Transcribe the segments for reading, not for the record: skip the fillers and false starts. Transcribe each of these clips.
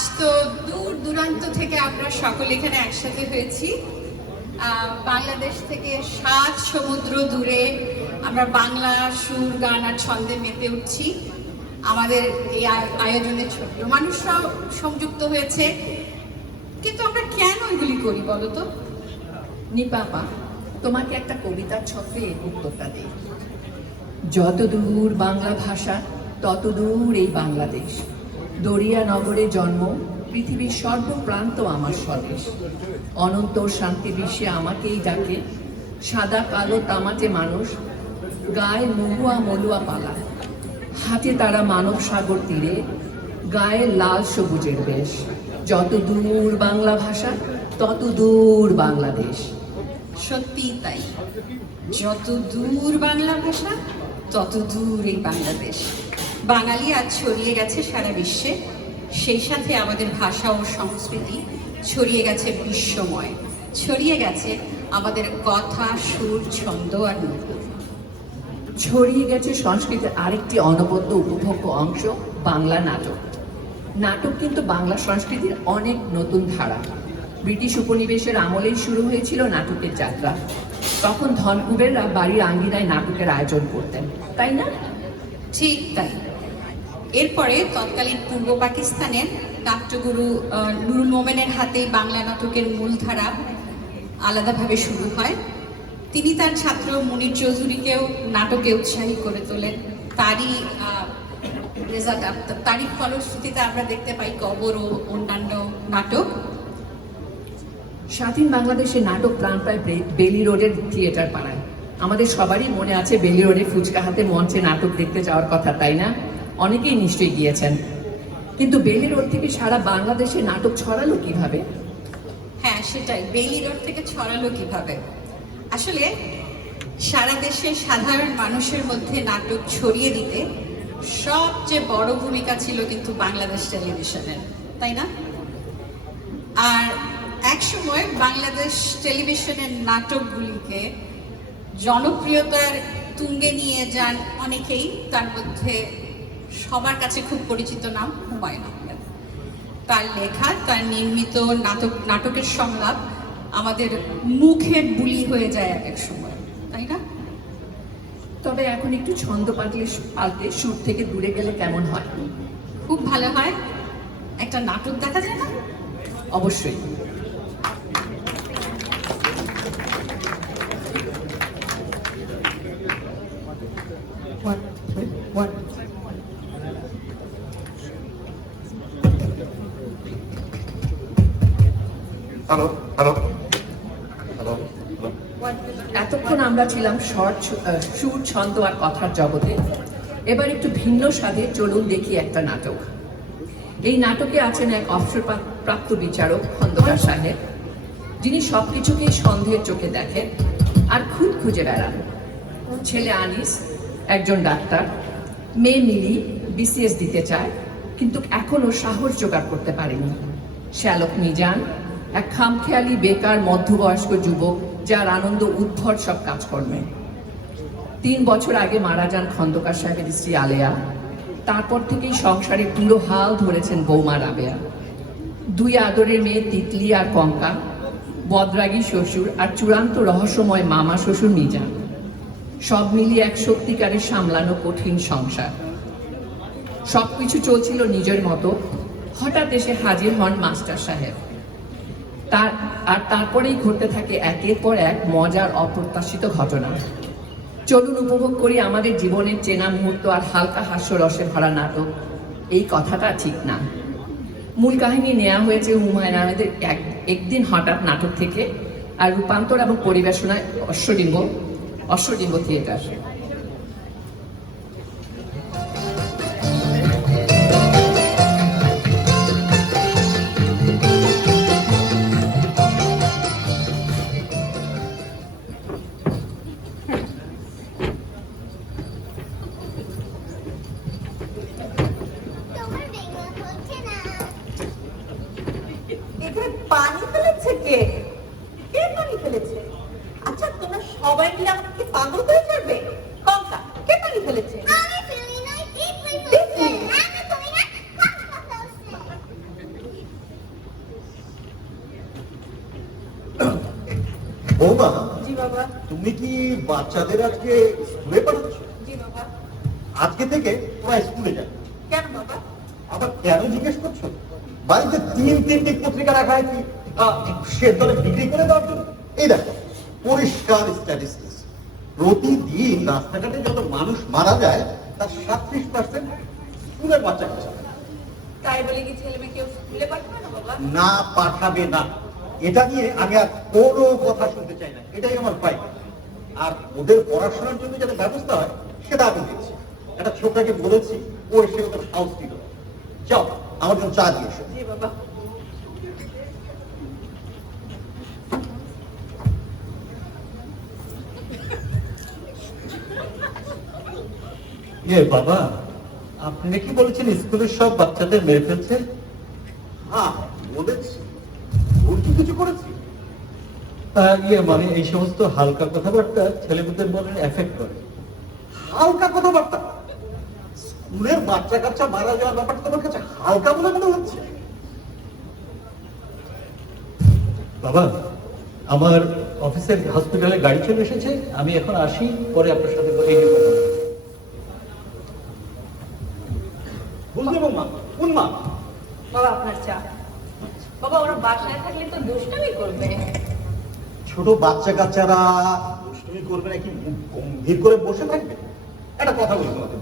আজ তো দূর দূরান্ত থেকে আমরা সকলে এখানে একসাথে হয়েছি। বাংলাদেশ থেকে 7 সমুদ্র দূরে আমরা বাংলা সুর গান আর ছন্দে মেতে উঠছি। আমাদের এই আয়োজনে ছোট্ট মানুষরাও সংযুক্ত হয়েছে, কিন্তু আমরা কেন এগুলি করি বলো তো? নিপাপা, তোমাকে একটা কবিতার ছত্রে উত্তরটা দিই। যত দূর বাংলা ভাষা তত দূর এই বাংলাদেশ। দরিয়া নগরে জন্ম, পৃথিবীর সর্বপ্রান্ত আমার স্বদেশ। অনন্ত শান্তি বিশ্বে আমাকেই ডাকে, সাদা কালো তামাটে মানুষ, গায়ে মহুয়া মলুয়া পালা, হাতে তারা মানব সাগর তীরে, গায়ে লাল সবুজের বেশ। যত দূর বাংলা ভাষা তত দূর বাংলাদেশ। সত্যি তাই, যত দূর বাংলা ভাষা তত দূর এই বাংলাদেশ। বাঙালি আজ ছড়িয়ে গেছে সারা বিশ্বে, সেই সাথে আমাদের ভাষা ও সংস্কৃতি ছড়িয়ে গেছে বিশ্বময়, ছড়িয়ে গেছে আমাদের কথা, সুর, ছন্দ আর নূপুর। ছড়িয়ে গেছে সংস্কৃতির আরেকটি অনবদ্য উপভোগ্য অংশ, বাংলা নাটক। নাটক কিন্তু বাংলা সংস্কৃতির অনেক নতুন ধারা। ব্রিটিশ উপনিবেশের আমলেই শুরু হয়েছিল নাটকের যাত্রা। তখন ধনকুবেররা বাড়ির আঙ্গিনায় নাটকের আয়োজন করতেন, তাই না? ঠিক তাই। এরপরে তৎকালীন পূর্ব পাকিস্তানের নাট্যগুরু নুরুল মোমেনের হাতে বাংলা নাটকের মূলধারা আলাদাভাবে শুরু হয়। তিনি তার ছাত্র মুনির চৌধুরীকেও নাটকে উৎসাহী করে তোলেন। তারই ফলশ্রুতিতে আমরা দেখতে পাই কবর ও অন্যান্য নাটক। স্বাধীন বাংলাদেশে নাটক প্রাণ পায় বেলি রোডের থিয়েটার পাড়ায়। আমাদের সবারই মনে আছে বেলি রোডে ফুচকা হাতে মঞ্চে নাটক দেখতে যাওয়ার কথা, তাই না? অনেকেই নিশ্চয়ই গিয়েছেন। কিন্তু বেলি রোড থেকে সারা বাংলাদেশে নাটক ছড়ালো কিভাবে? হ্যাঁ, সেটাই, বেলি রোড থেকে ছড়ালো কিভাবে। আসলে সারা দেশের সাধারণ মানুষের মধ্যে নাটক ছড়িয়ে দিতে সবচেয়ে বড় ভূমিকা ছিল কিন্তু বাংলাদেশ টেলিভিশনের, তাই না? আর একসময় বাংলাদেশ টেলিভিশনের নাটকগুলিকে জনপ্রিয়তার তুঙ্গে নিয়ে যান অনেকেই। তার মধ্যে সবার কাছে খুব পরিচিত নাম হুমায়ূন আহমেদ। তার লেখা, তার নির্মিত নাটকের সংলাপ আমাদের মুখে বুলি হয়ে যায় এক সময়, তাই না? তবে এখন একটু ছন্দ পাল্টে সুর থেকে দূরে গেলে কেমন হয়? খুব ভালো হয়। একটা নাটক দেখা যায় না? অবশ্যই। Hello hello hello. এতক্ষণ আমরা ছিলাম সুর, ছন্দ আর কথার জগতে। এবার একটু ভিন্ন স্বাদে চলুন দেখি একটা নাটক। এই নাটকে আছেন এক অবসরপ্রাপ্ত বিচারক খন্দকার সাহেব, যিনি সবকিছুকেই সন্দেহের চোখে দেখেন আর খুঁত খুঁজে বেড়ান। ছেলে আনিস একজন ডাক্তার, মেয়ে মিলি বিসিএস দিতে চায়, কিন্তু এখনো সাহস জোগাড় করতে পারেনি। শ্যালক মিজান এক খামখেয়ালি বেকার মধ্যবয়স্ক যুবক, যার আনন্দ উদ্ভট সব কাজকর্মে। 3 বছর আগে মারা যান খন্দকার সাহেবের স্ত্রী আলেয়া। তারপর থেকেই সংসারে পুরো হাল ধরেছেন বৌমা রাবেয়া। 2 আদরের মেয়ে তিতলি আর কঙ্কা, বদরাগী শ্বশুর আর চূড়ান্ত রহস্যময় মামা শ্বশুর মিজান। সব মিলিয়ে এক সত্যিকারের সামলানো কঠিন সংসার। সবকিছু চলছিল নিজের মতো। হঠাৎ এসে হাজির হন মাস্টার সাহেব। তারপরেই ঘটতে থাকে একের পর এক মজার অপ্রত্যাশিত ঘটনা। চলুন উপভোগ করি আমাদের জীবনের চেনা মুহূর্ত আর হালকা হাস্যরসে ভরা নাটক এই কথাটা ঠিক না। মূল কাহিনী নেওয়া হয়েছে হুমায়ূন আহমেদের একদিন হঠাৎ নাটক থেকে, আর রূপান্তর এবং পরিবেশনায় অশ্বডিম্ব থিয়েটার। পানি ফেলেছে কে? কে পানি ফেলেছে? আচ্ছা, তোমরা সবাই মিলে আমাকে পাগল করে ছাড়বে? কঙ্কা, কে পানি ফেলেছে? বাচ্চাদের আজকে স্কুলে পাঠাচ্ছ? জি বাবা। আজকে থেকে ওরা স্কুলে যায়। কেন বাবা? আবার কেন জিজ্ঞেস করছো? বাড়িতে তিনটি পত্রিকা রাখা হয় কি সে দলে বিক্রি করে দেওয়ার জন্য? এই দেখো পরিষ্কার স্ট্যাটিস্টিক্স, প্রতিদিন রাস্তাঘাটে যত মানুষ মারা যায় তার 37% স্কুলের বাচ্চা কাচ্চা। তাই বলে কি ছেলে মেয়ে কেউ স্কুলে পাঠাবে না বাবা? না, পাঠাবে না। এটা নিয়ে আমি আর কোনো কথা শুনতে চাই না, এটাই আমার পাই। আর ওদের পড়াশোনার জন্য যাতে ব্যবস্থা হয় সেটা আমি দেখছি। একটা ছোটটাকে বলেছি, ও এসে ওদের হাউস দিল। যাও আমার জন্য চা দিয়ে এসো। জি বাবা। বাবা, আপনি নাকি বলেছেন স্কুলের সব বাচ্চাদের মেরে ফেলছে? হ্যাঁ বলেছি। ওর কি কিছু করেছি? মানে এই সমস্ত হালকা কথাবার্তা ছেলেমেয়েদের মনে এফেক্ট করে। হালকা কথাবার্তা? স্কুলের বাচ্চা কাচ্চা মারা যাওয়ার ব্যাপারটা তোমার কাছে হালকা বলে মনে হচ্ছে? বাবা, আমার অফিসের হসপিটালে গাড়ি চলে এসেছে, আমি এখন আসি, পরে আপনার সাথে এই নিয়ে কথা বলবো। বুঝতে মা কোন মা? বাবা আপনার চা। বাবা ওরা বাসায় থাকলে তো দুষ্টামি করবে। ছোট বাচ্চা কাচ্চারা দুষ্টুমি করবে নাকি মুখ গম্ভীর করে বসে থাকবে? একটা কথা বলি তোমাকে,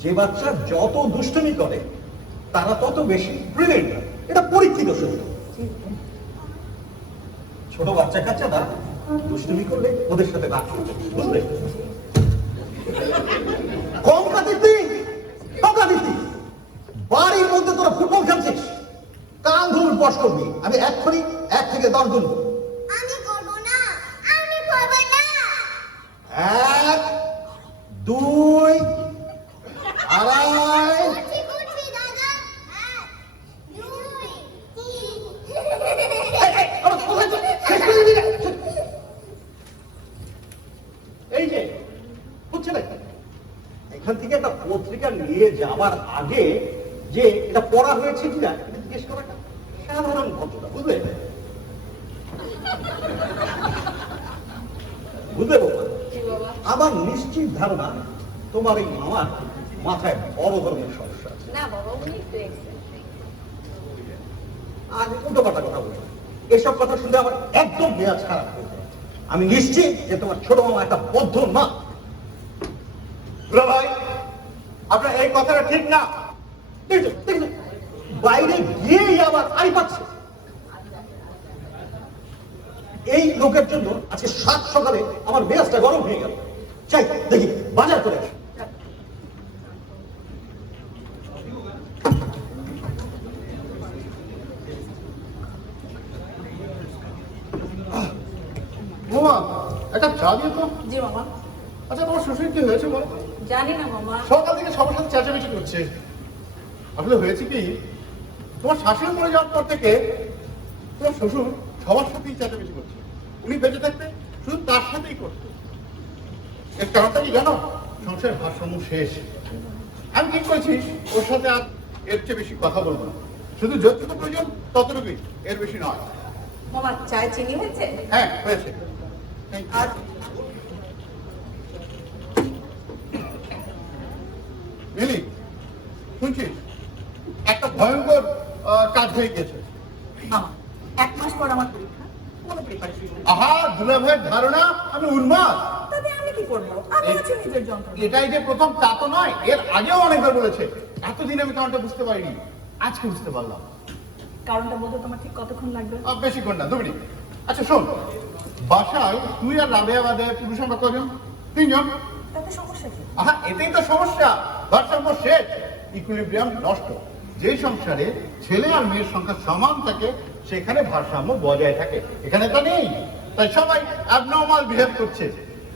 যে বাচ্চা যত দুষ্টুমি করে তারা তত বেশি ব্রিলিয়েন্ট। এটা পরীক্ষিত সত্য। ছোট বাচ্চা কাচ্চারা দুষ্টুমি করলে ওদের সাথে রাগ করবে, বুঝলে? কম কাঁদিতি টাকা দিতি, বাড়ির মধ্যে তোরা ফুটবল খেলছিস, কান ধরে বস করবি। আমি এক্ষুনি 1 থেকে 10 গুনবো। আমি করব না, আমি করব না। 1, 2, আড়াই। করছি করছি দাদা। 1, 2, 3। এই যে হচ্ছে না, এখান থেকে একটা পত্রিকা নিয়ে যাবার আগে যে এটা পড়া হয়েছে কিনা এটা জিজ্ঞেস করাটা সাধারণ ভদ্রতা, বুঝলে? বুঝলে বাবা, আমার নিশ্চিত ধারণা তোমার এই মামার মাথায় বড় ধরনের সমস্যা আছে। না বাবা উনি একটু এক্সেন্ট্রিক। আর উল্টো পাল্টা কথা বলবে, এসব কথা শুনলে আমার একদম মেজাজ খারাপ হয়ে যায়। আমি নিশ্চিত যে তোমার ছোট মামা একটা বদ্ধ মা। ভাই, আপনার এই কথাটা ঠিক না। দেখছো দেখছো, বাইরে গিয়েই আবার আই পাচ্ছে। এই লোকের জন্য আজকে 7 সকালে আমার মেজাজটা গরম হয়ে গেল। চাই দেখি বাজার করে আসি। বৌমা, একটা চা দিয়ে তো। জি মামা। আচ্ছা, তোমার শ্বশুর কি হয়েছে বলো? জানি না মামা। সকাল থেকে সবার সাথে চেঁচামেচি করছে। আসলে হয়েছে কি, তোমার শাশুড়ি মরে যাওয়ার পর থেকে তোমার শ্বশুর সবার সাথেই চেঁচামেচি করছে। উনি বেঁচে থাকতে শুধু তার সাথেই করতো। এর কারণটা কি জানো? সংসারের ভারসাম্য শেষ। আমি ঠিক করেছি ওর সাথে আর এর চেয়ে বেশি কথা বলবো না। শুধু যতটুকু প্রয়োজন ততটুকুই, এর বেশি নয়। মামা চায় চিনি হয়েছে? হ্যাঁ হয়েছে। আর মিলি, শুনছিস একটা ভয়ঙ্কর কাজ হয়ে গেছে। মামা 1 মাস পর আমার পরীক্ষা, কোনো প্রিপারেশন নেই। আহা, দুলা ভাইয়ের ধারণা আমি উন্মাদ। তবে আমি কি করবো? আমি আছি নিজের যন্ত্রণা। এটাই যে প্রথম তা তো নয়, এর আগেও অনেকবার বলেছে। এতদিন আমি কারণটা বুঝতে পারিনি, আজকে বুঝতে পারলাম। কারণটা বলতে তোমার ঠিক কতক্ষণ লাগবে? বেশিক্ষণ না, 2 মিনিট। আচ্ছা শোন, বাসায় তুই আর রাবেয়া বাদে পুরুষ আমরা কজন? 3 জন। তাতে সমস্যা কি? আহা, এটাই তো সমস্যা। ভারসাম্য শেষ, ইকুইলিব্রিয়াম নষ্ট। যে সংসারে ছেলে আর মেয়ের সংখ্যা সমান থাকে সেখানে ভারসাম্য বজায় থাকে, এখানে তা নেই। তাই সবাই অ্যাবনর্মাল বিহেভ করছে।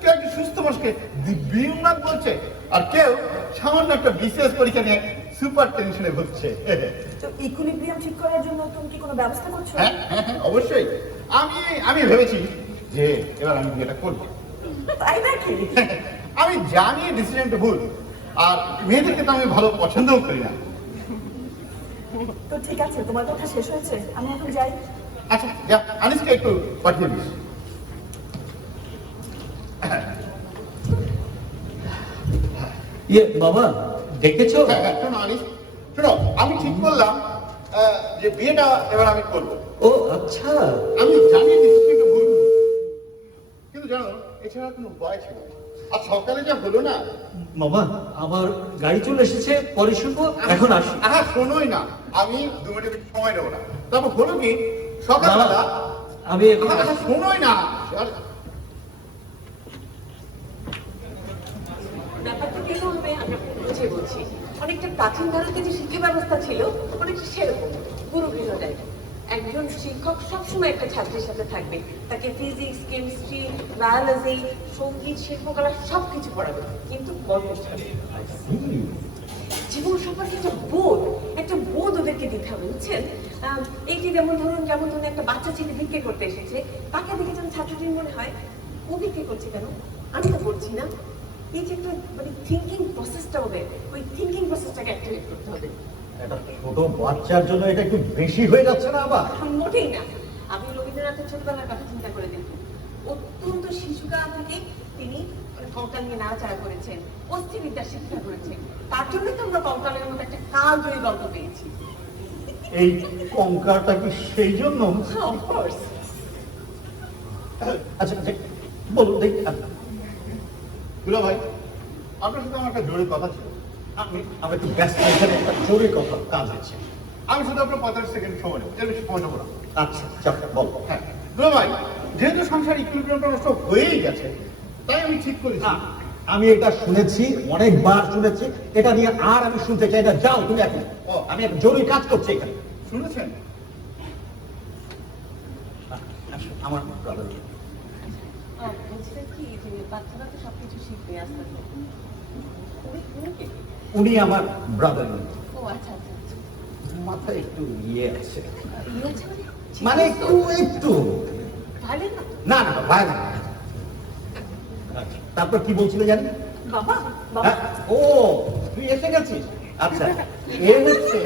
কেউ একটি সুস্থ মানুষকে দিব্যিউন্মাদ বলছে, আর কেউ সামান্য একটা বিশেষ পরীক্ষা নিয়ে সুপার টেনশনে ভুগছে। তো ইকুইলিব্রিয়াম ঠিক করার জন্য তুমি কি কোনো ব্যবস্থা করছো? হ্যাঁ হ্যাঁ হ্যাঁ, অবশ্যই। আমি ভেবেছি যে এবার আমি বিয়েটা করবো। তাই নাকি? আমি জানি ডিসিশনটা ভুল, আর মেয়েদেরকে তো আমি ভালো পছন্দও করি না। তো ঠিক আছে, তোমার কথা শেষ হয়েছে, আমি এখন যাই। আচ্ছা যা, আনিসকে একটু পাঠিয়ে দিস। ইয়ে বাবা দেখেছো? হ্যাঁ, হ্যাঁ, শোনো আনিস, শোনো, আমি ঠিক করলাম যে বিয়েটা এবার আমি করবো। ও আচ্ছা। আমি জানি নিশ্চয়ই ভুল, কিন্তু জানো এছাড়া কোনো উপায় ছিল না। আর সকালে যা হলো না, মামা আমার গাড়ি চলে এসেছে, পরে শুনবো, এখন আসি। হ্যাঁ শোনোই না, আমি 2 মিনিট বেশি সময় নেবো না। তারপর হলো কি সকালবেলা, আমি এখন হ্যাঁ, হ্যাঁ, শোনোই না, ব্যাপারটা কেন হবে আমি বুঝিয়ে বলছি। অনেকটা প্রাচীন ভারতের যে শিক্ষা ব্যবস্থা ছিল অনেকটা সেরকম, গুরু গৃহটাই। একজন শিক্ষক সবসময় একটা ছাত্রের সাথে থাকবে, তাকে ফিজিক্স, কেমিস্ট্রি, বায়োলজি, সঙ্গীত, শিল্পকলা সবকিছু পড়াবে, কিন্তু গল্প ছাড়বে। জীবন সম্পর্কে একটা বোধ ওদেরকে দিতে হবে, বুঝছেন? এই যে যেমন ধরুন একটা বাচ্চা ছেলে ভিক্ষে করতে এসেছে, তাকে দেখে যেন ছাত্রটির মনে হয় ও ভিক্ষে করছে কেন, আমি তো করছি না। এই যে একটা মানে থিঙ্কিং প্রসেসটা হবে, ওই থিঙ্কিং প্রসেসটাকে অ্যাক্টিভেট করতে হবে। একটা ছোট বাচ্চার জন্য এটা একটু বেশি হয়ে যাচ্ছে না আবার? মোটেই না। আমি রবীন্দ্রনাথের ছোটবেলার কথা চিন্তা করে দেখুন, অত্যন্ত শিশুকাল থেকে তিনি কঙ্কাল নিয়ে নাড়াচাড়া করেছেন, অস্থিবিদ্যা শিক্ষা করেছেন। তার জন্যই তো আমরা কঙ্কালের মতো একটা কালজয়ী গল্প পেয়েছি। এই কঙ্কালটা কি সেই জন্য? অফকোর্স। আচ্ছা বলুন দেখি। দুলা ভাই, আপনার সাথে আমার একটা জরুরি কথা ছিল। আমি একটু ব্যস্ত, এখানে একটা জরুরি কথা কাজ আছে। আমি শুধু আপনার 45 সেকেন্ড সময় নেবো, এর বেশি সময় নেবো না। আচ্ছা চাপ বল। হ্যাঁ দুলা ভাই, যেহেতু সংসার ইকুইলিব্রিয়ামটা নষ্ট হয়েই গেছে, তাই আমি ঠিক করেছি। আমি এটা শুনেছি, অনেকবার শুনেছি, এটা নিয়ে আর আমি শুনতে চাই না। যাও তুমি এখন। আমি একটা জরুরি কাজ করছি এখানে। শুনেছেন? আমার brother। বলছিলেন কি যে বাচ্চারা তো সবকিছু শিখবে আস্তে আস্তে। উনি কে? উনি আমার ব্রাদার। ও আচ্ছা আচ্ছা আচ্ছা। মাথায় একটু ইয়ে আছে, ইয়ে আছে মানে একটু একটু ভাইলেন না? না না ভাই না। তারপর কি বলছিলে জানি? বাবা বাবা হ্যাঁ? ও তুই এসে গেছিস? আচ্ছা, এ হচ্ছে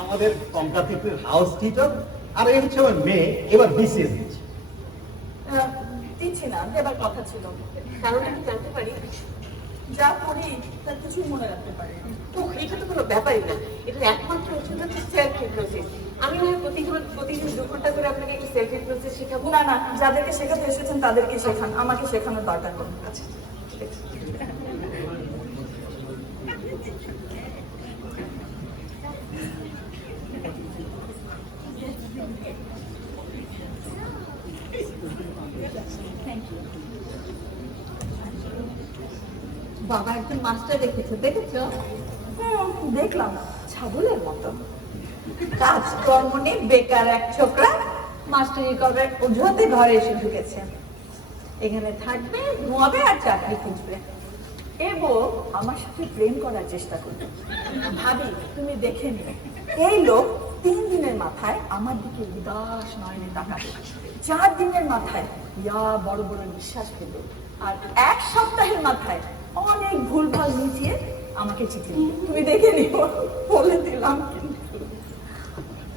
আমাদের কমপ্লাসিটির হাউস টিচার, আর এ হচ্ছে আমার মেয়ে, এবার বিসিএস দিচ্ছে। দিচ্ছি না, দেবার কথা ছিল। কারণটা কি জানতে পারি? যা পড়ি তার কিছুই মনে রাখতে পারি। তো এটা তো কোনো ব্যাপারই না, এটা একমাত্র ওষুধ হচ্ছে সেলফ হিপনোসিস। আমি না প্রতিদিন 2 ঘন্টা করে আপনাকে একটু সেলফ হিপনোসিস শেখাবো। না না, যাদেরকে শেখাতে এসেছেন তাদেরকে শেখান, আমাকে শেখানোর দরকার নেই। আচ্ছা ঠিক আছে। বাবা একজন মাস্টার দেখেছো? দেখলাম, ছাগলের মতো কাজকর্ম নেই, বেকার এক ছোকরা মাস্টারি করবার অজুহাতে ঘরে এসে ঢুকেছে। এখানে থাকবে, ঘুমাবে আর চাকরি খুঁজবে। এবং আমার সাথে প্রেম করার চেষ্টা করবে। ভাবি তুমি দেখে নিও, এই লোক 3 দিনের মাথায় আমার দিকে উদাস নয়নে তাকাবে, 4 দিনের মাথায় ইয়া বড় বড় নিঃশ্বাস পেল, আর 1 সপ্তাহের মাথায় অনেক ভুলভাল মিটিয়ে আমাকে চিঠি দিল। তুমি দেখে নিও, বলে দিলাম।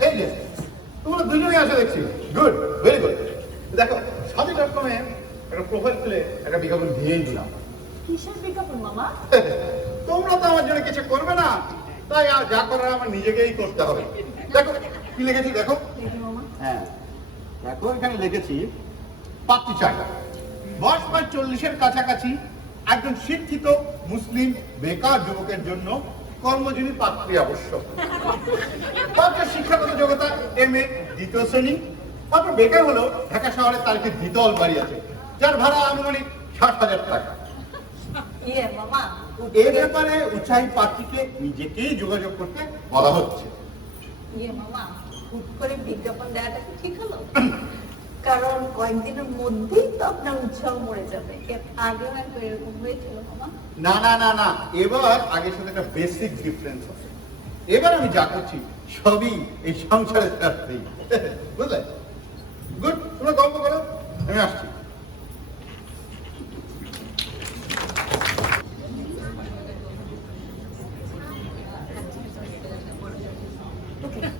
এই যে তোমরা দুজনেই আসে দেখছি, গুড, ভেরি গুড। দেখো সাথী.com-এ একটা প্রোফাইল খুলে একটা বিজ্ঞাপন দিয়েই দিলাম। কিসের বিজ্ঞাপন মামা? তোমরা তো আমার জন্য কিছু করবে না, তাই আর যা করার আমার নিজেকেই করতে হবে। দেখো কি লিখেছি, দেখো। দেখি মামা। হ্যাঁ দেখো, এখানে লিখেছি পাত্রী চাই, বয়স প্রায় 40-এর কাছাকাছি, একজন শিক্ষিত মুসলিম বেকার যুবকের জন্য কর্মজীবী পাত্রী আবশ্যক। পাত্রের শিক্ষাগত যোগ্যতা MA 2য় শ্রেণী। পাত্র বেকার হলেও ঢাকা শহরে তার একটি দ্বিতল বাড়ি আছে, যার ভাড়া আনুমানিক 60,000 টাকা। ইয়ে মামা, এ ব্যাপারে উৎসাহী পাত্রীকে নিজেকেই যোগাযোগ করতে বলা হচ্ছে। ইয়ে মামা, হুট করে বিজ্ঞাপন দেওয়াটা কি ঠিক হলো? কারণ কয়েকদিনের মধ্যেই তো আপনার উৎসাহ মরে যাবে। এর আগেও একবার এরকম হয়েছিল মামা। না না না না, এবার আগের সাথে একটা বেসিক ডিফারেন্স আছে। এবার আমি যা করছি সবই এই সংসারের স্বার্থেই, বুঝলে? গুড, তোমরা গল্প করো, আমি আসছি।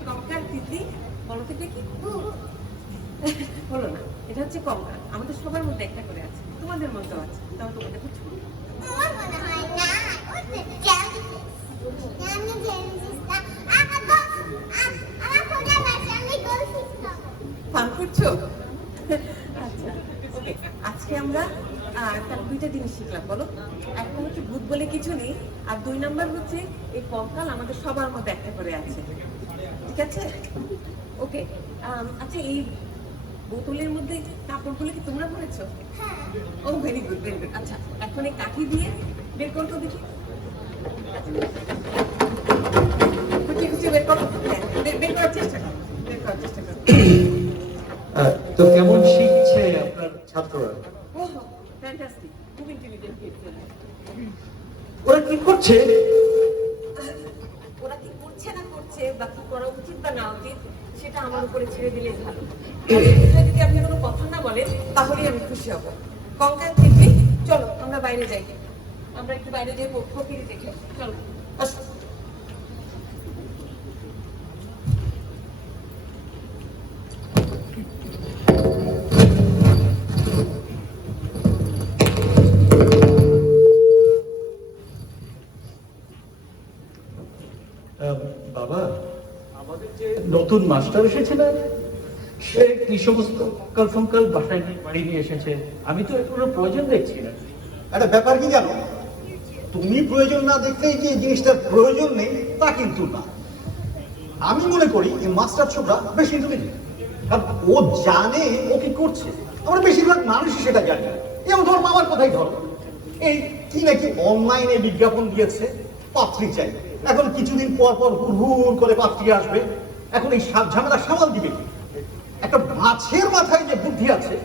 কঙ্কাল তিতলি বলো তো দেখি। বলো না, এটা হচ্ছে কঙ্কাল, আমাদের সবার মধ্যে একটা করে আছে, তোমাদের মধ্যেও আছে, তাও তোমাদের খুব ছোট। আমার মনে হয় না, ওর জিনিস শিখলাম বলো। একটা হচ্ছে ভূত বলে কিছু নেই, আর 2 নাম্বার হচ্ছে এই কঙ্কাল আমাদের সবার মধ্যে একটা করে আছে। ঠিক আছে, ওকে। আচ্ছা, এই বোতলের মধ্যে কাপড়গুলো কি তোমরা পরেছো? ও ভেরি গুড, ভেরি গুড। আচ্ছা, এখন এই কাঠি দিয়ে বের করো তো দেখি। খুঁজে খুঁজে বের করো। হ্যাঁ, বের করার চেষ্টা করো, বের করার চেষ্টা করো। তো কেমন শিখছে আপনার ছাত্ররা? ওহ, ফ্যান্টাস্টিক, খুব ইন্টেলিজেন্ট কিডস। ওরা কি করছে? ওরা কি করছে না করছে বা কি করা উচিত বা না উচিত সেটা আমার উপরে ছেড়ে দিলে ভালো। যদি আপনি কোনো কথা না বলেন তাহলেই আমি খুশি হব। কঙ্কাল থেকে চলো আমরা বাইরে যাই, আমরা একটু বাইরে যাই প্রকৃতি দেখে। চলো আসো। বাবা, আমাদের যে নতুন মাস্টার এসেছে না, সে কি সমস্ত কালফঙ্কাল বাসায় বাড়ি নিয়ে এসেছে, আমি তো এর কোনো প্রয়োজন দেখছি না। একটা ব্যাপার কি জানো, তুমি প্রয়োজন না দেখলেই যে এই জিনিসটার প্রয়োজন নেই তা কিন্তু না। আমি মনে করি এই মাস্টার ছোকরা বেশি ইন্টেলিজেন্ট, কারণ ও জানে ও কি করছে। আমরা বেশিরভাগ মানুষই সেটা জানি না। যেমন ধর মামার কথাই ধরো, এই কি নাকি অনলাইনে বিজ্ঞাপন দিয়েছে পাত্রী চাই, এখন কিছুদিন পর পর হুড় করে পাত্রী আসবে। এখন এই ঝামেলা সামাল দিবে কি? একটা মাছের মাথায় যে বুদ্ধি আছে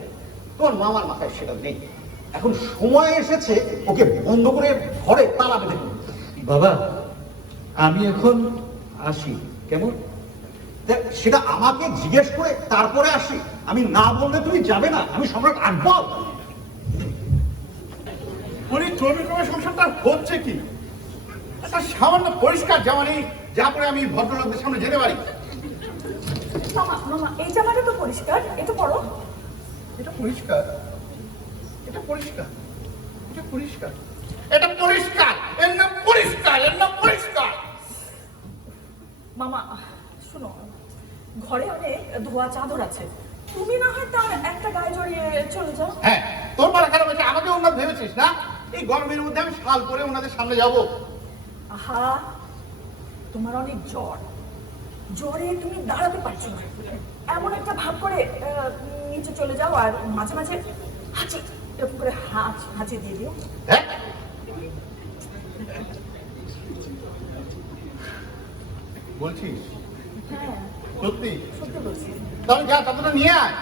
তোমার মামার মাথায় সেটা নেই। এখন সময় এসেছে ওকে বন্ধ করে ঘরে তালা বেঁধে দেবো। বাবা, আমি এখন আসি, কেমন? দেখ, সেটা আমাকে জিজ্ঞেস করে তারপরে আসি। আমি না বললে তুমি যাবে না, আমি সম্রাট আকবর। উনি ক্রমে সংসারটা হচ্ছে কি? একটা সামান্য পরিষ্কার জামা নেই যা পরে আমি ভদ্রলোকদের সামনে যেতে পারি। মামা মামা, এই জামাটা তো পরিষ্কার, এটা পরো। এটা পরিষ্কার, এটা পরিষ্কার, এটা পরিষ্কার, এটা পরিষ্কার, এর নাম পরিষ্কার, এর নাম পরিষ্কার। মামা শুনো, ঘরে অনেক ধোয়া চাদর আছে, তুমি না হয় তার একটা গায়ে জড়িয়ে চলে যাও। হ্যাঁ, তোর মাথা খারাপ হয়েছে, আমাকে ওনার ভেবেছিস না? এই গরমের মধ্যে আমি শাল পরে ওনাদের সামনে যাব? আহা, তোমার অনেক জ্বর, জ্বরে তুমি দাঁড়াতে পারছো না, এমন একটা ভাব করে নিচে চলে যাও আর মাঝে মাঝে হাঁচি, এরকম করে হাঁচি দিয়ে দিও। হ্যাঁ, বলছিস? হ্যাঁ, সত্যি? সত্যি বলছি। তাহলে যা, চাদরটা নিয়ে আয়।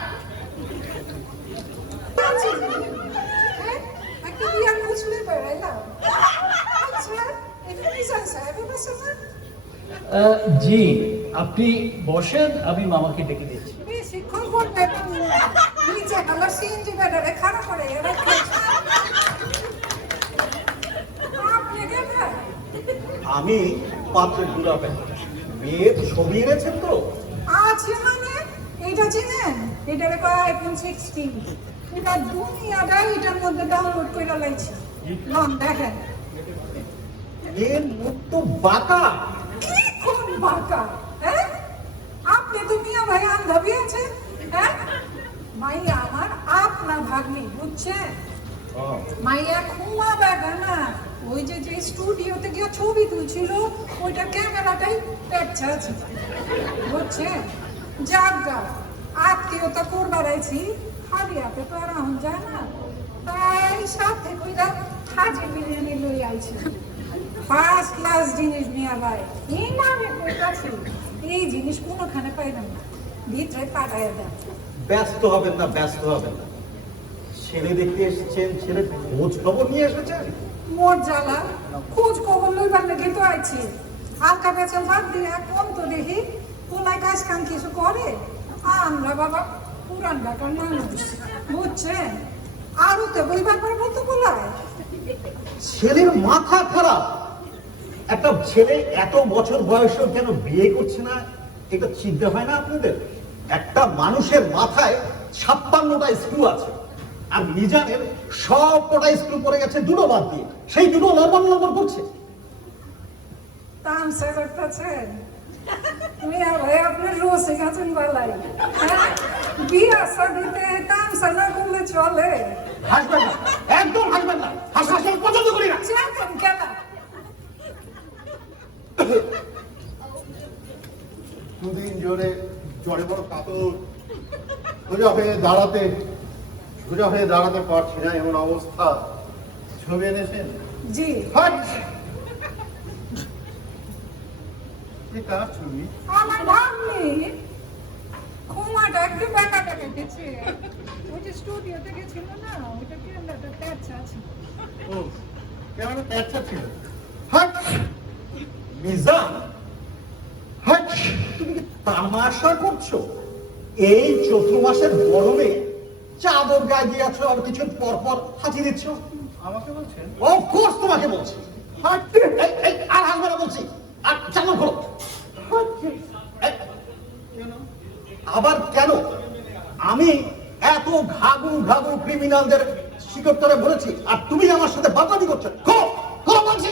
একটা বিয়ার খুঁজলে বেড়াইলাম। আচ্ছা, এটা মিজান সাহেবের বাসা না? জি, আপনি বসেন, আমি মামাকে ডেকে দিচ্ছি। বেশিক্ষণ করতে নিচে আমার সিএনজি ব্যাটারে খারাপ করে আপনি কেমন? আমি পাত্রের গুড়া ব্যাপার মেয়ের ছবি এনেছেন তো? আছে মানে এইটা চিনেন? এটারে কয় আইফোন 16। এটা দুনিয়াটা এটার মধ্যে ডাউনলোড করে লাইছি। লন দেখেন। এর মুখ তো বাঁকা। কি কোন বাঁকা? হ্যাঁ, আপনি তো মিয়া ভাই আন্ধাবি আছে। হ্যাঁ, মাইয়া আমার আপনার ভাগ্নি, বুঝছেন? মাইয়া খুমা বেগা না, ওই যে যে স্টুডিওতে গিয়ে ছবি তুলছিল ওইটা ক্যামেরাটাই পেটছে আছে, বুঝছেন? জাগা আত্মীয়তা করবার আইছি, হারিয়াতে তো আর আহন যায় না, তাই সাথে কইরা হাজির বিরিয়ানি লই আইছি। ফার্স্ট ক্লাস জিনিস মিয়া ভাই, এই নামে কইতাছি এই জিনিস কোনোখানে পাইবেন না, ভিতরে পাঠায় দেন। ব্যস্ত হবেন না, ব্যস্ত হবেন না। ছেলে দেখতে এসেছেন, ছেলের খোঁজ খবর নিয়ে এসেছেন। মোর জ্বালা, খোঁজ খবর লইবার লেগে তো আইছি। হালকা বেচাল বাদ দিয়া কম তো দেখি কোনায় কাজ কাম কিছু করে। আমরা বাবা পুরান ঢাকার মানুষ, বুঝছেন? আরো তো বইবার পরে বলতো বলায় ছেলের মাথা খারাপ। একটা ছেলে এত বছর বয়সেও কেন বিয়ে করছে না, এটা চিন্তা হয় না আপনাদের? একটা মানুষের মাথায় 56টা স্ক্রু আছে, আর মিজানের সব কটা স্ক্রু পড়ে গেছে দুটো বাদ দিয়ে, সেই দুটো লম্বর লম্বর করছে। তামসা করতেছেন। মিয়া ভাই আপনার রোজে গেছেন বালাই, হ্যাঁ? বিয়া শাদিতে তামসা না করলে চলে? হাসবেন না, একদম হাসবেন না, হাসাহাসি আমি পছন্দ করি না। চেতেন কেন? দুদিন জ্বরে বড় কাতর, সোজা হয়ে দাঁড়াতে পারছি না এমন অবস্থা। ছবি এনেছেন? জি। হাট! এ কার ছবি? আমার ভাগ্নি ক্ষমাটা একটু বেকা কেটেছে। ওই যে স্টুডিওতে গেছিল না, ওইটা ক্যামেরাটা প্যাচা আছে। ও, ক্যামেরা প্যাচা ছিল। হাট! মিজান, হাট! তুমি কি তামাশা করছো? এই চৈত্র মাসের গরমে চাদর গায়ে দিয়েছ আর কিছু পর পর হাঁচি দিচ্ছ। আমাকে বলছেন? অফকোর্স তোমাকে বলছি। হাট! আর হাসবে না বলছি। আর চাদর খোলো। আবার কেন? আমি এত ঘাঘু ক্রিমিনালদের শিকড়তলে বলেছি আর তুমি আমার সাথে বাদলামি করছো। খোলো বলছি।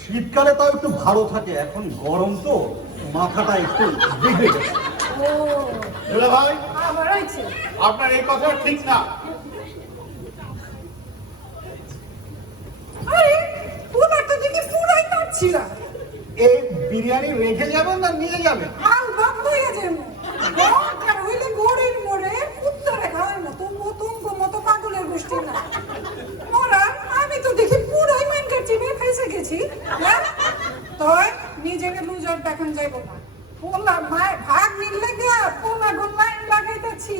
শীতকালে তাও একটু ভালো থাকে, এখন গরম তো মাথাটা একটু বিগড়ে গেছে। ও, দুলা ভাই, আবার আছে। আপনার এই কথা ঠিক না। আরে ওনার তো দেখি পুরাই কাটছিল। এই বিরিয়ানি রেখে যাবেন না নিয়ে যাবেন? আল বাপ হয়ে যাবে। দরকার হইলে গড়ের মোড়ে উত্তরে খাওয়ার মতো মতো পাগলের গোষ্ঠী না। ওরা আমি তো দেখি পুরাই মাইন্ডের চিনে ফেসে গেছি। হ্যাঁ, তোর নিজেকে লুজার দেখান যাইব না। পোলা মায় ভাগ নিলে গা পোলা গোল লাইন লাগাইতেছি।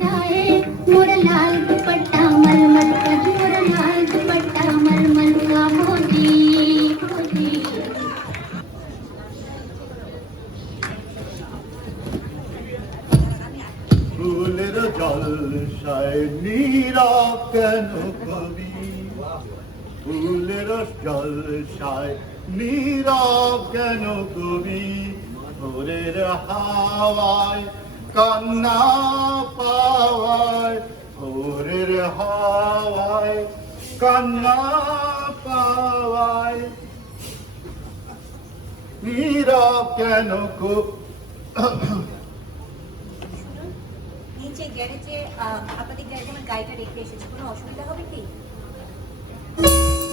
जाए मोरा लाल दुपट्टा मलमल का, मोरा लाल दुपट्टा मलमल का मोदी मोदी। ফুলের জলসায় নীরব কেন কবি? ফুলের জলসায় নীরব কেন কবি? ভোরের হাওয়ায় কান্না পাওয়ায়, ভোরের হাওয়ায় কান্না পাওয়ায় নীরব কেন নিচে গ্যারেজে আপনাদের গ্যারেজে আমার গাড়িটা রেখে এসেছি, কোনো অসুবিধা হবে কি?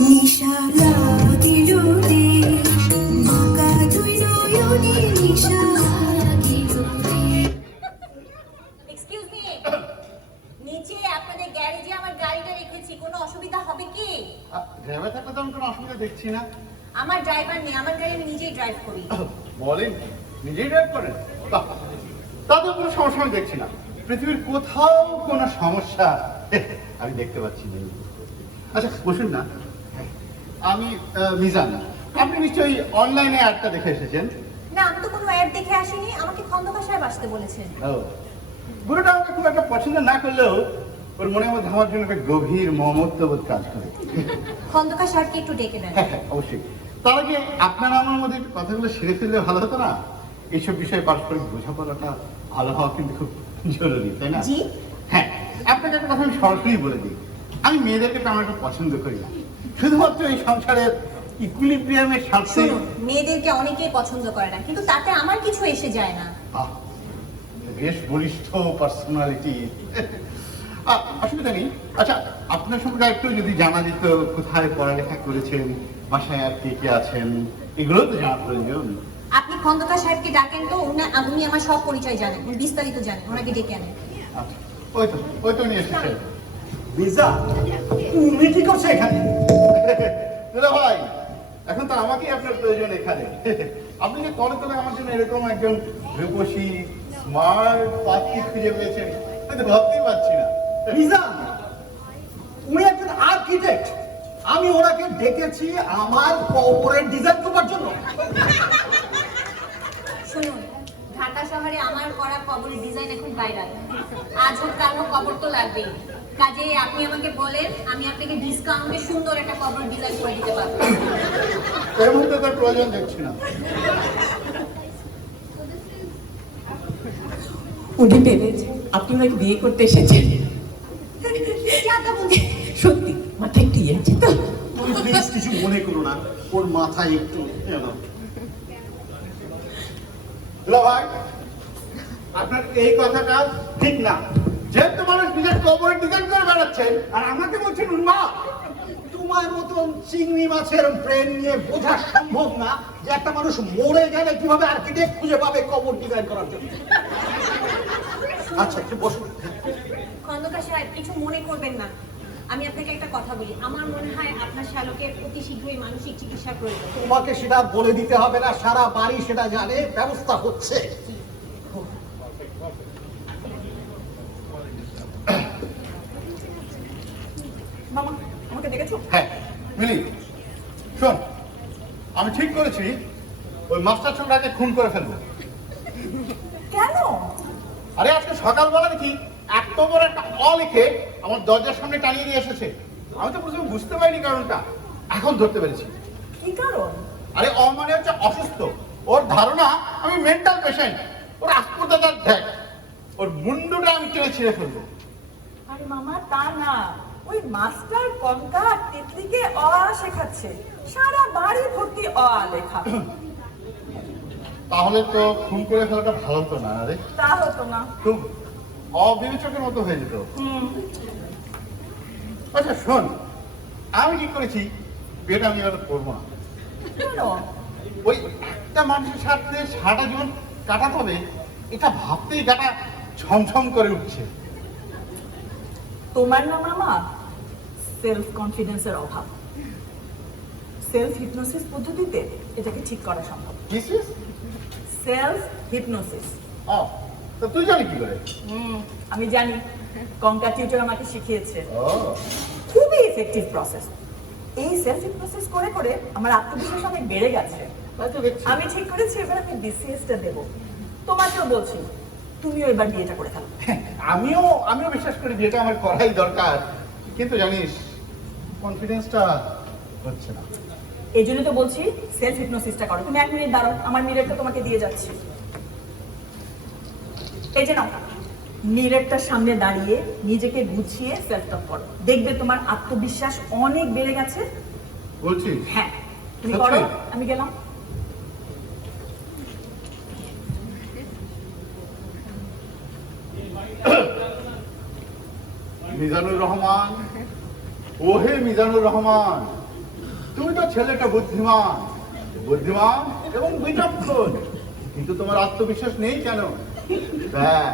নিশারা দিলো রে মাকা দুই নয়নে নিশারা দিলো রে। এক্সকিউজ মি, নিচে আপনাদের গ্যারেজে আমার গাড়িটা রেখেছি, কোনো অসুবিধা হবে কি? ড্রাইভার থাকলে তো আমি কোনো অসুবিধা দেখছি না। আমার ড্রাইভার নেই, আমার গাড়ি আমি নিজেই ড্রাইভ করি। বলেন, নিজেই ড্রাইভ করেন? বাহ, তাতেও কোনো সমস্যা আমি দেখছি না। পৃথিবীর কোথাও কোনো সমস্যা আমি দেখতে পাচ্ছি না। আচ্ছা বসুন না। আমি মিজান, আপনি নিশ্চয়ই অনলাইনে অ্যাডটা দেখে এসেছেন? না, আমি তো কোনো অ্যাড দেখে আসিনি, আমাকে খন্দকার সাহেব আসতে বলেছেন। ও, বুড়োটা আমাকে খুব একটা পছন্দ না করলেও ওর মনের মধ্যে আমার জন্য একটা গভীর মমত্ববোধ কাজ করে। খন্দকার সাহেবকে একটু ডেকে নেন। হ্যাঁ, অবশ্যই। তার আগে আপনারা আমার মধ্যে একটু কথাগুলো সেরে ফেললে ভালো হতো না? এইসব বিষয়ে পারস্পরিক বোঝাপড়াটা ভালো হওয়া কিন্তু খুব জরুরি, তাই না? জি। হ্যাঁ, আপনাকে একটা কথা আমি সরাসরি বলে দিই, আমি মেয়েদেরকে তেমন একটা পছন্দ করি না। শুধুমাত্র এই সংসারের ইকুইলিব্রিয়ামের স্বার্থে। শুনুন, মেয়েদেরকে অনেকেই পছন্দ করে না, কিন্তু তাতে আমার কিছু এসে যায় না। আহ, বেশ বলিষ্ঠ পার্সোনালিটি। অসুবিধা নেই। আচ্ছা, আপনার সম্পর্কে একটু যদি জানা যেত, কোথায় পড়ালেখা করেছেন, বাসায় আর কে কে আছেন, এগুলো তো জানা প্রয়োজন। আপনি খন্দকার সাহেবকে ডাকেন তো, উনি আমার সব পরিচয় জানেন, উনি বিস্তারিত জানেন, ওনাকে ডেকে আনেন। আচ্ছা, ওই তো নিয়ে এসেছেন। লিজা, তুমি কি করছো এখানে? দুলা ভাই, এখন তো আমাকেই আপনার প্রয়োজন এখানে। আপনি যে তলে তলে আমার জন্য এরকম একজন রূপসী স্মার্ট পাত্রী খুঁজে পেয়েছেন, আমি তো ভাবতেই পারছি না। লিজা, উনি একজন আর্কিটেক্ট। আমি ওনাকে ডেকেছি আমার কর্পোরেট ডিজাইন করার জন্য। শুনুন, ঢাকা শহরে আমার করা কবরের ডিজাইন এখন ভাইরাল, আজ হোক কাল হোক কবর তো লাগবেই। কাজে আপনি আমাকে বলেন, আমি আপনাকে ডিসকাউন্টে সুন্দর একটা কবর ডিজাইন করে দিতে পারবো। এই মুহূর্তে তার প্রয়োজন দেখছি না। উনি ভেবেছে আপনি ওনাকে বিয়ে করতে এসেছেন। যা তো দিয়েছি তো। তুমি প্লিজ কিছু মনে করো না, ওর মাথায় একটু ভাই, আপনার এই কথাটা ঠিক না। যেহেতু মানুষ নিজের কবর ডিজাইন করে বেড়াচ্ছেন আর আমাকে বলছেন উন্মাদ। তোমার মতন চিংড়ি মাছের ব্রেন নিয়ে বোঝা সম্ভব না যে একটা মানুষ মরে গেলে কিভাবে আর্কিটেক্ট খুঁজে পাবে কবর ডিজাইন করার জন্য। আচ্ছা একটু বসুন। খন্দকার সাহেব, কিছু মনে করবেন না। আমি আপনাকে একটা কথা বলি, আমার মনে হয় আপনার শ্যালকের অতি শীঘ্রই মানসিক চিকিৎসার প্রয়োজন। তোমাকে সেটা বলে দিতে হবে না, সারা বাড়ি সেটা জানে, ব্যবস্থা হচ্ছে। মামা আমাকে দেখেছো? হ্যাঁ মিলি, শোন, আমি ঠিক করেছি ওই মাস্টার ছোকরাকে খুন করে ফেলবো। কেন? আরে আজকে সকালবেলা দেখি এত বড় একটা অ লিখে আমার দরজার সামনে টানিয়ে নিয়ে এসেছে। আমি তো প্রথমে বুঝতে পারিনি কারণটা, এখন ধরতে পেরেছি। কি কারণ? আরে অ মানে হচ্ছে অসুস্থ। ওর ধারণা আমি মেন্টাল পেশেন্ট। ওর আসপর্দাটা দেখ, ওর মুন্ডুটা আমি টেনে ছিঁড়ে ফেলবো। আরে মামা তা না, ওই মাস্টার কঙ্কা তিতলিকে অ আ শেখাচ্ছে, সারা বাড়ি ভর্তি অ আ লেখা। তাহলে তো খুন করে ফেলাটা ভালো হতো না? আরে তা হতো না। খুব অবিবেচকের মতো হয়ে যেত। হুম, আচ্ছা শোন, আমি ঠিক করেছি বিয়েটা আমি আর করবো না। কেন? ওই একটা মানুষের সাথে সারাটা জীবন কাটাতে হবে, এটা ভাবতেই গাটা ছমছম করে উঠছে। তোমার না মামা সেলফ কনফিডেন্সের অভাব। সেলফ হিপনোসিস পদ্ধতিতে এটাকে ঠিক করা সম্ভব। Mrs self hypnosis. ও, তো তুই জানি কি করে? আমি জানি, কঙ্কা টিউটর আমাকে শিখিয়েছে। ও, খুবই এফেক্টিভ প্রসেস। এই সেলফ হিপনোসিস করে করে আমার আত্মবিশ্বাস অনেক বেড়ে গেছে। আমি ঠিক করেছি এবার আমি বিসিএসটা দেব। তোমাকেও বলছি, তুমিও এবার বিয়েটা করে ফেলো। আমিও বিশ্বাস করি বিয়েটা আমার করাই দরকার, কিন্তু জানিস কনফিডেন্সটা হচ্ছে না। এই জন্য তো বলছি সেলফ হিপনোসিসটা করো। তুমি 1 মিনিট দাঁড়াও, আমার মিররটা তোমাকে দিয়ে যাচ্ছি। এই যে নাও, মিররটার সামনে দাঁড়িয়ে নিজেকে গুছিয়ে সেলফ টক করো। দেখবে তোমার আত্মবিশ্বাস অনেক বেড়ে গেছে। বলছি হ্যাঁ তুমি সত্যি? করো, আমি গেলাম। মিজানুর রহমান, ওহে মিজানুর রহমান, তুমি তো ছেলেটা বুদ্ধিমান বুদ্ধিমান এবং বিচক্ষণ, কিন্তু তোমার আত্মবিশ্বাস নেই কেন? Bad,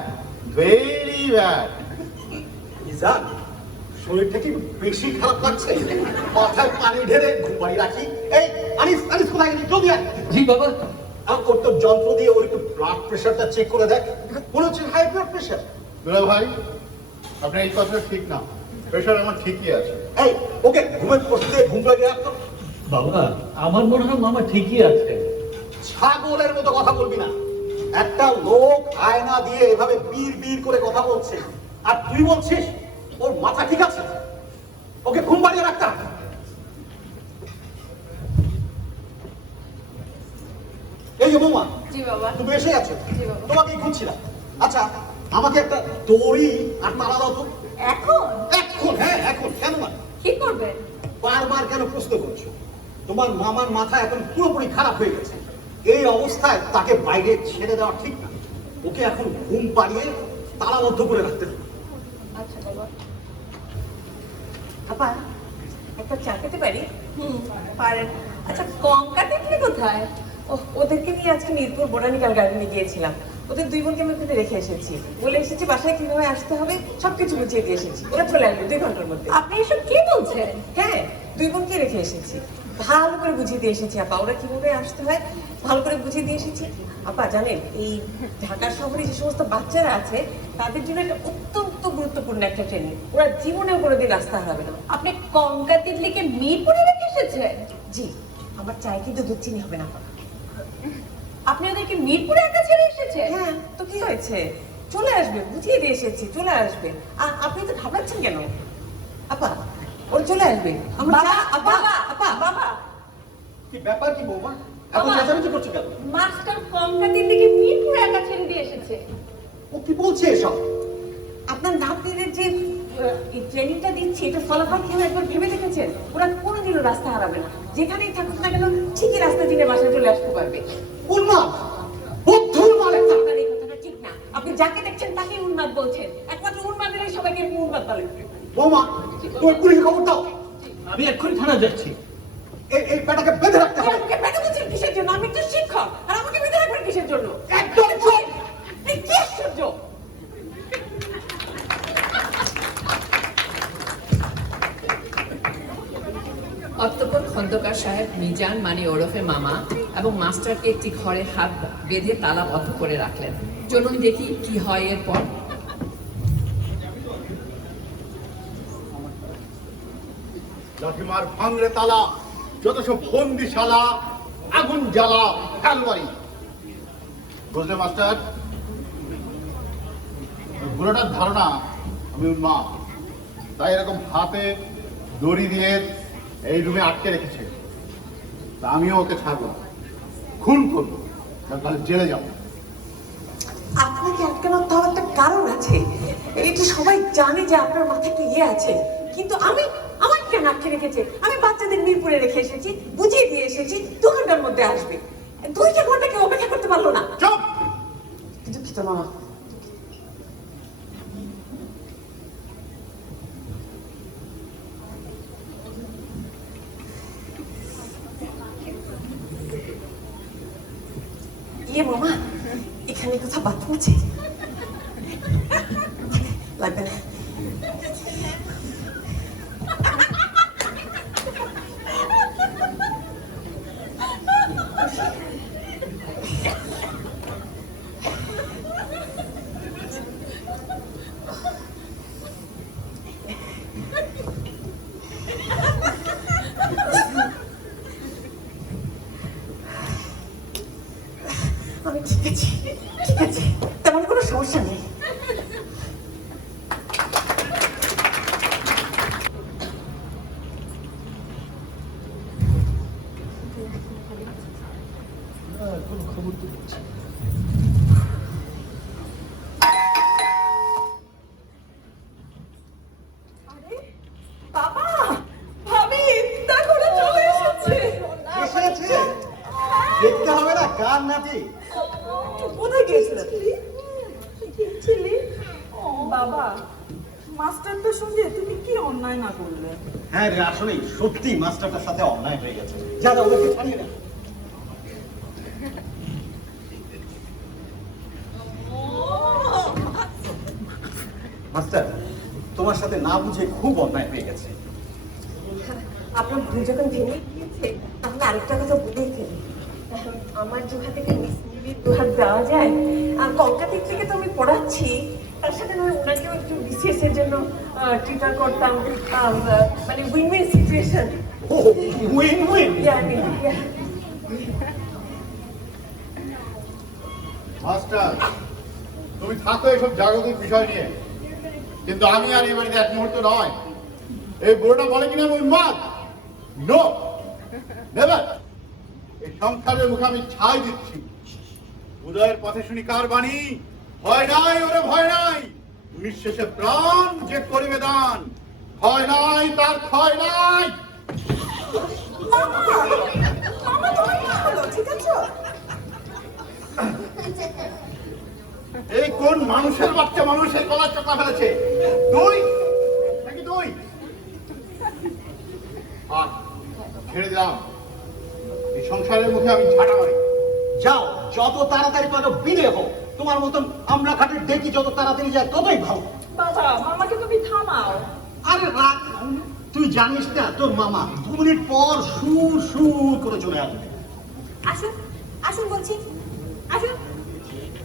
very bad. মিজান, শরীরটা কি বেশি খারাপ লাগছে? মাথায় পানি ঢেলে ঘুম পাড়ি রাখি। এই আনিস, আনিস কোথায় গেলি? জলদি আয়। জি বাবা। আর ওর তো যন্ত্র দিয়ে ওর একটু ব্লাড প্রেশারটা চেক করে দেখ। মনে হচ্ছে হাই ব্লাড প্রেশার। দুলা ভাই, আপনার এই কথাটা ঠিক না। প্রেশার আমার ঠিকই আছে। এই ওকে ঘুমের পড়তে ঘুম লাগে রাখতো। বাবা, আমার মনে হয় মামা ঠিকই আছে। ছাগলের মতো কথা বলবি না। একটা লোক আয়না দিয়ে এভাবে বীর বীর করে কথা বলছে, আর তুই বলছিস ওর মাথা ঠিক আছে? ওকে ঘুম পাড়িয়ে রাখতাম। এই যে বৌমা, জি বাবা। তুমি এসে গেছো? জি বাবা। তোমাকেই খুঁজছিলাম। আচ্ছা আমাকে একটা দড়ি আর তালা দাও তো। এখন এখন? হ্যাঁ এখন। কেন না? কি করবে? বারবার কেন প্রশ্ন করছো? তোমার মামার মাথা এখন পুরোপুরি খারাপ হয়ে গেছে। এই অবস্থায় তাকে বাইরে ছেড়ে দেওয়া ঠিক না। ওকে এখন ঘুম পাড়িয়ে তালাবদ্ধ করে রাখতে হবে। আচ্ছা বাবা। আপা একটা চা খেতে পারি? পারেন। আচ্ছা কঙ্কা টিকলি কোথায়? ওদেরকে নিয়ে আজকে মিরপুর বোটানিক্যাল গার্ডেনে গিয়েছিলাম। ওদের 2 বোনকে আমি ওখানে রেখে এসেছি। বলে এসেছি বাসায় কিভাবে আসতে হবে সবকিছু বুঝিয়ে দিয়ে এসেছি। ওরা চলে আসবে 2 ঘন্টার মধ্যে। আপনি এসব কি বলছেন? হ্যাঁ, 2 বোনকে রেখে এসেছি। ভালো করে বুঝিয়ে দিয়ে এসেছি আপা, ওরা কিভাবে আসতে হয় ভালো করে বুঝিয়ে দিয়ে এসেছি। আপা জানেন, এই ঢাকা শহরে যে সমস্ত বাচ্চারা আছে তাদের জন্য একটা অত্যন্ত গুরুত্বপূর্ণ একটা ট্রেনিং। ওরা জীবনেও কোনোদিন রাস্তা হারাবে না। আপনি কঙ্কা তিতলিকে মিরপুরে রেখে এসেছেন? জি, আমার চাই কিন্তু দুধ চিনি হবে না। আপনি ওদেরকে মিরপুরে একা ছেড়ে এসেছেন? হ্যাঁ, তো কি হয়েছে? চলে আসবে, বুঝিয়ে দিয়ে এসেছি, চলে আসবে। আর আপনি তো ঘাবড়াচ্ছেন কেন? আপা ওর চলে আসবে। বাবা কি ব্যাপার কি বৌমা? এত চেঁচামেচি করছো কেন? মাস্টার কঙ্কা তিতলিকে মিরপুরে একা ছেড়ে দিয়ে এসেছে। ও কি বলছে এসব? আপনার নাতনিদের যে এই ট্রেনিংটা দিচ্ছি, এটা ফলাফল কেউ একবার ভেবে দেখেছেন? ওরা কোনোদিনও রাস্তা হারাবে না, যেখানেই থাকুক না কেন ঠিকই রাস্তা চিনে বাসায় চলে আসতে পারবে। উন্মাদ, বুদ্ধুর মালিক। আপনার এই কথাটা ঠিক না। আপনি যাকে দেখছেন তাকে উন্মাদ বলছেন। একমাত্র উন্মাদেরাই সবাইকে উন্মাদ বলে। বৌমা, তুমি পুলিশে খবর দাও। আমি এক্ষুনি থানা যাচ্ছি। এই পেটাকে বেঁধে রাখতে হবে। আমাকে বেঁধে বলছেন কিসের জন্য? আমি একজন শিক্ষক, আর আমাকে বেঁধে রাখবেন কিসের জন্য? একদম চুপ। এই কি আশ্চর্য! অতঃপর খন্দকার সাহেব মিজান মানে ওরফে মামা এবং মাস্টারকে একটি ঘরে হাত বেঁধে তালাবদ্ধ করে রাখলেন। চলুন দেখি কি হয় এরপর। লাঠিমার ভাঙরে তালা, যত সব বন্দিশালা, আগুন জ্বালা খেলবাড়ি। বুঝলে মাস্টার, বুড়োটার ধারণা আমি উন্মাদ, তাই এরকম হাতে দড়ি দিয়ে এই রুমে আটকে রেখেছে। তা আমিও ওকে ছাড়বো না, খুন করবো, তাহলে জেলে যাবো। আপনাকে আটকানোর তাও একটা কারণ আছে। এটা সবাই জানে যে আপনার মাথায় একটা ইয়ে আছে, কিন্তু আমার কেন আটকে রেখেছে? আমি বাচ্চাদের মিরপুরে রেখে এসেছি, বুঝিয়ে দিয়ে এসেছি 2 ঘন্টার মধ্যে আসবে। 2টা ঘন্টা কেউ অপেক্ষা করতে পারলো না। চুপ! দুঃখিত মামা। ইয়ে মামা, এখানে কোথাও বাথরুম আছে? লাগবে না। আমি ঠিক আছে, ঠিক আছে, তেমন কোনো সমস্যা নেই। বাবা, ভাবি, দেখো না চলে এসেছে। এসেছে? দেখতে হবে না কার নাতি? কোথায় গিয়েছিলেন? বাবা, মাস্টারটার সঙ্গে তুমি কি অন্যায় না করলে? হ্যাঁ রে, আসলেই সত্যি মাস্টারটার সাথে অন্যায় হয়ে গেছে। যা যা, ওদেরকে ছাড়িয়ে না। মাস্টার, তোমার সাথে না বুঝে খুব অন্যায় হয়ে গেছে। আপনার ভুল যখন ভেঙে গিয়েছে, তাহলে আরেকটা কথা বলেই ফেলি। আমার জোহা থেকে মিস নিবিড় দোহার দেওয়া যায়। আর কলকাতা থেকে তো আমি পড়াচ্ছি, তার সাথে নয় ওনাকেও একটু বিসিএস এর জন্য টিচার করতাম। মানে win win situation. Win win. Master, তুমি থাকো এসব জাগতিক বিষয় নিয়ে, কিন্তু আমি আর এই বাড়িতে এক মুহূর্ত নয়। এই বুড়োটা বলে কিনা আমি উন্মাদ? No, never. এই সংসারের মুখে আমি ছাই দিচ্ছি। উদয়ের পথে শুনি কার বাণী, ভয় নাই ওরে ভয় নাই, নিঃশেষে প্রাণ যে করিবে দান, ভয় নাই তার ক্ষয় নাই। মামা, মামা তুমি কি হলো? ঠিক আছে? এই কোন মানুষের বাচ্চা মানুষ এই গলার চক্রা ফেলেছে? তুই নাকি তুই? ছেড়ে দিলাম, এই সংসারের মুখে আমি ঝাঁটা মারি। যাও, যত তাড়াতাড়ি পারো বিদে হও। তোমার মতন আমরা ঘাটের দেখি যত তাড়াতাড়ি যায় ততই ভালো। বাবা, মামাকে তুমি থামাও। আরে রাখ, তুই জানিস না তোর মামা 2 মিনিট পর সুর সুর করে চলে আসবে। আসুন আসুন বলছি, আসুন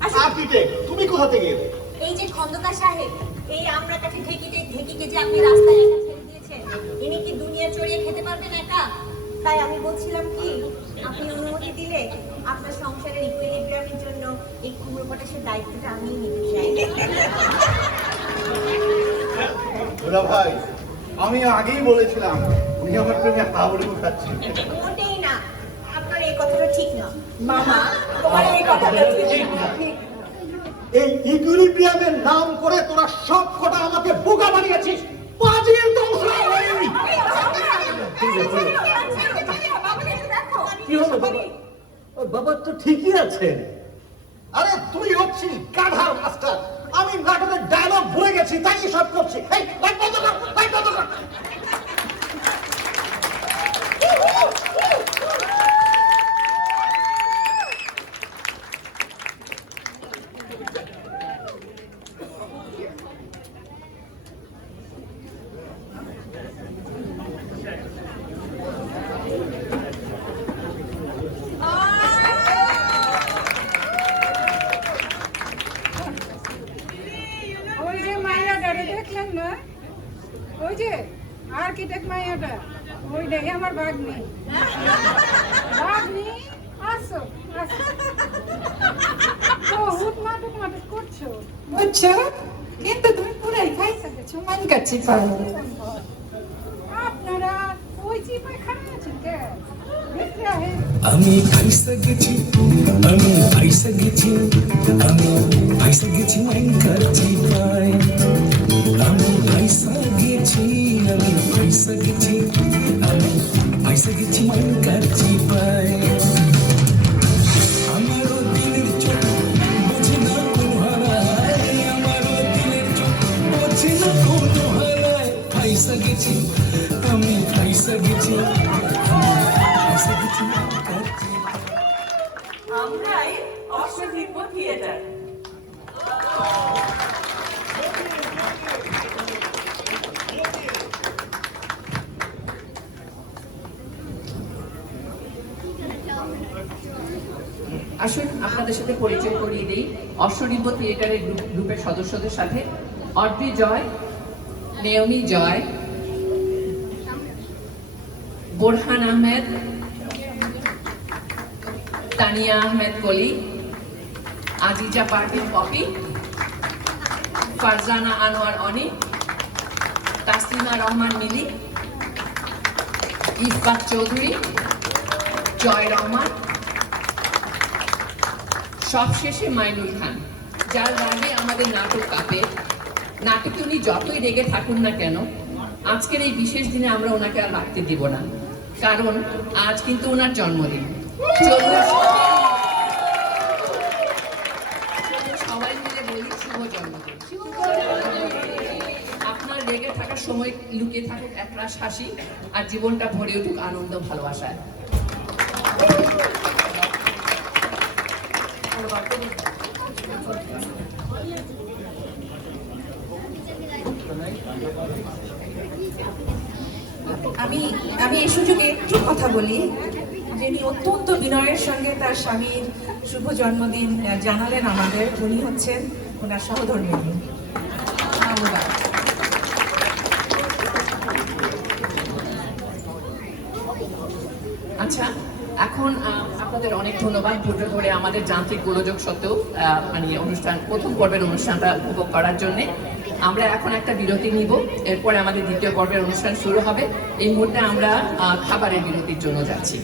আসুন। আর পিঠে, তুমি কোথা থেকে এলে? এই যে খন্দকার সাহেব, এই আমরা কাছে ঢেকিকে যে আপনি রাস্তায় একা ছেড়ে দিয়েছেন, ইনি কি দুনিয়া চড়িয়ে খেতে পারবেন একা? তাই আমি বলছিলাম কি, আপনি অনুমতি দিলে আপনার সংসারের ইকুইলিব্রিয়ামের জন্য এই কুমড়ো পটাশের দায়িত্বটা আমিই নিতে চাই। দুলা ভাই, আমি আগেই বলেছিলাম উনি আমার প্রেমে হাবুড়ি খাচ্ছে। মোটেই না, আপনার এই কথাটা ঠিক না। মামা, তোমার এই কথাটা ঠিক না। এই ইকুইলিব্রিয়ামের নাম করে তোরা সব কটা আমাকে বোকা বানিয়েছিস। পাজির দংশ কি হলো বাবা? বাবা তো ঠিকই আছেন। আরে তুই হচ্ছিস গাধার মাস্টার। আমি নাটকের ডায়লগ ভুলে গেছি, তাই সব করছি। এই লাইট বন্ধ কর, লাইট বন্ধ কর। ওই যে মাইয়াটারে দেখলেন না, ওই যে আর্কিটেক্ট মাইয়াটা, ওই দেখে আমার ভাগ্নি। ভাগ্নি আসো আসো, বহুত নাটক নাটক করছো বুঝছো, কিন্তু তুমি পুরাই খাইছে গেছো মান কাচ্ছি পারো। আপনারা ওই চিপায় খারাপ আছেন কে? দেখতে আহে আমি ফাইসা গেছি, আমি ফাইসা গেছি, আমি ফাইসা গেছি মাইকার চিপায়। আমি ফাইসা গেছি, আমি ফাইসা গেছি, আমি ফাইসা গেছি মাইকার চিপায়। আমারও দিনের চোখ বোঝে না কোন হারায়, আমারও দিনের চোখ বোঝে না কোন হারায়। ফাইসা গেছি, আমি ফাইসা গেছি, ফাইসা গেছি মাইকার চিপায়। আমরাই অশ্বদীপ থিয়েটার। আসুন আপনাদের সাথে পরিচয় করিয়ে দিই অশ্বনিম্ব থিয়েটারের গ্রুপের সদস্যদের সাথে। অড্রি জয়, নেওমি জয়, বোরহান আহমেদ, তানিয়া আহমেদ কলি, আজিজা পারভিন পপি, ফারজানা আনোয়ার অনি, তাসলিমা রহমান মিলি, ইফাত চৌধুরী, জয় রহমান, সবশেষে মাইনুল খান, যার রাগে আমাদের নাটক কাঁপে। নাটকে উনি যতই রেগে থাকুন না কেন, আজকের এই বিশেষ দিনে আমরা ওনাকে আর রাখতে দিব না, কারণ আজ কিন্তু ওনার জন্মদিন। চলুন সবাই মিলে বলি শুভ জন্মদিন। আপনার রেগে থাকার সময় লুকিয়ে থাকুক একরাশ হাসি, আর জীবনটা ভরে উঠুক আনন্দ ভালোবাসায়। আমি এই সুযোগে একটু কথা বলি, যিনি অত্যন্ত বিনয়ের সঙ্গে তার স্বামীর শুভ জন্মদিন জানালেন আমাদের, উনি হচ্ছেন ওনার সহধর্মিণী। আচ্ছা, এখন আপনাদের অনেক ধন্যবাদ ধৈর্য ধরে আমাদের যান্ত্রিক গোলযোগ সত্ত্বেও মানে প্রথম পর্বের অনুষ্ঠানটা উপভোগ করার জন্যে। আমরা এখন একটা বিরতি নিব, এরপরে আমাদের দ্বিতীয় পর্বের অনুষ্ঠান শুরু হবে। এই মুহূর্তে আমরা খাবারের বিরতির জন্য যাচ্ছি।